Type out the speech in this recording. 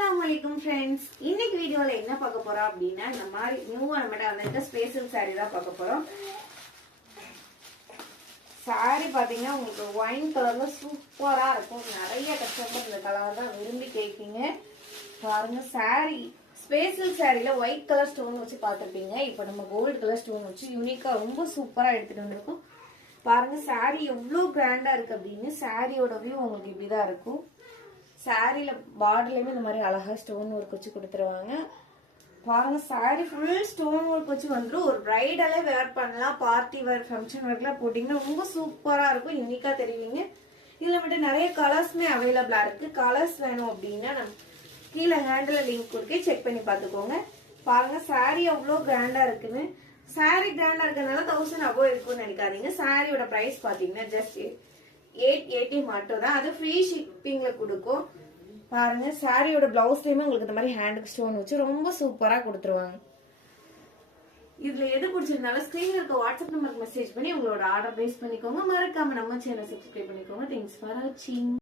अस्सलाम वालेकुम फ्रेंड्स இன்னைக்கு வீடியோல என்ன பார்க்க போறோம் அப்படினா இந்த மாதிரி நியூவா நம்மட்ட வந்திருக்க ஸ்பெஷல் saree தான் பார்க்க போறோம். saree பாத்தீங்கன்னா உங்களுக்கு ஒயின் கலர்ல சூப்பரா இருக்கும். நிறைய கஸ்டமர் இந்த கலர் தான் விரும்பி கேக்குறீங்க. பாருங்க saree ஸ்பெஷல் சாரில ஒயிட் கலர் ஸ்டோன் வச்சு பாத்துட்டீங்க. இப்போ நம்ம கோல்ட் கலர் ஸ்டோன் வச்சு யூனிக்கா ரொம்ப சூப்பரா எடுத்துட்டு வந்திருக்கோம். பாருங்க saree எவ்வளவு கிராண்டா இருக்கு அப்படினு சாரியோட வியூ உங்களுக்கு இப்படி தான் இருக்கும். சாரில பார்டர்லயுமே இந்த மாதிரி அழகா ஸ்டோன் ஒர்க் வச்சு கொடுத்துருவாங்க. பாருங்க சாரி ஃபுல் ஸ்டோன் ஒர்க் வச்சு வந்துடும். ஒரு பிரைடலே வேர் பண்ணலாம், பார்ட்டி வேர், ஃபங்க்ஷன் வேர்லாம் போட்டீங்கன்னா ரொம்ப சூப்பரா இருக்கும், யூனிக்கா தெரிவிங்க. இதுல மட்டும் நிறைய கலர்ஸ்மே அவைலபிளா இருக்கு. கலர்ஸ் வேணும் அப்படின்னா நம்ம கீழே ஹேண்டில் லிங்க் கொடுத்து செக் பண்ணி பார்த்துக்கோங்க. பாருங்க சாரி அவ்வளோ கிராண்டா இருக்குன்னு. சாரி கிராண்டா இருக்கிறதுனால 1000 அபோவ் இருக்கும்னு நினைக்காதீங்க. சாரியோட பிரைஸ் பாத்தீங்கன்னா ஜஸ்ட் 880 மட்டும் தான். அது ஃப்ரீ ஷிப்பிங்ல கொடுக்கும். பாருங்க சாரியோட பிளவுஸ்லயுமே உங்களுக்கு இந்த மாதிரி ஹேண்டுக்கு ஸ்டோன் வச்சு ரொம்ப சூப்பரா கொடுத்துருவாங்க. இதுல எது பிடிச்சிருந்தாலும் ஸ்கிரீன்ல இருக்க வாட்ஸ்அப் நம்பருக்கு மெசேஜ் பண்ணி உங்களோட ஆர்டர் பிளேஸ் பண்ணிக்கோங்க. மறக்காம நம்ம சேனல் சப்ஸ்கிரைப் பண்ணிக்கோங்க. தேங்க்ஸ் ஃபார் வாட்சிங்.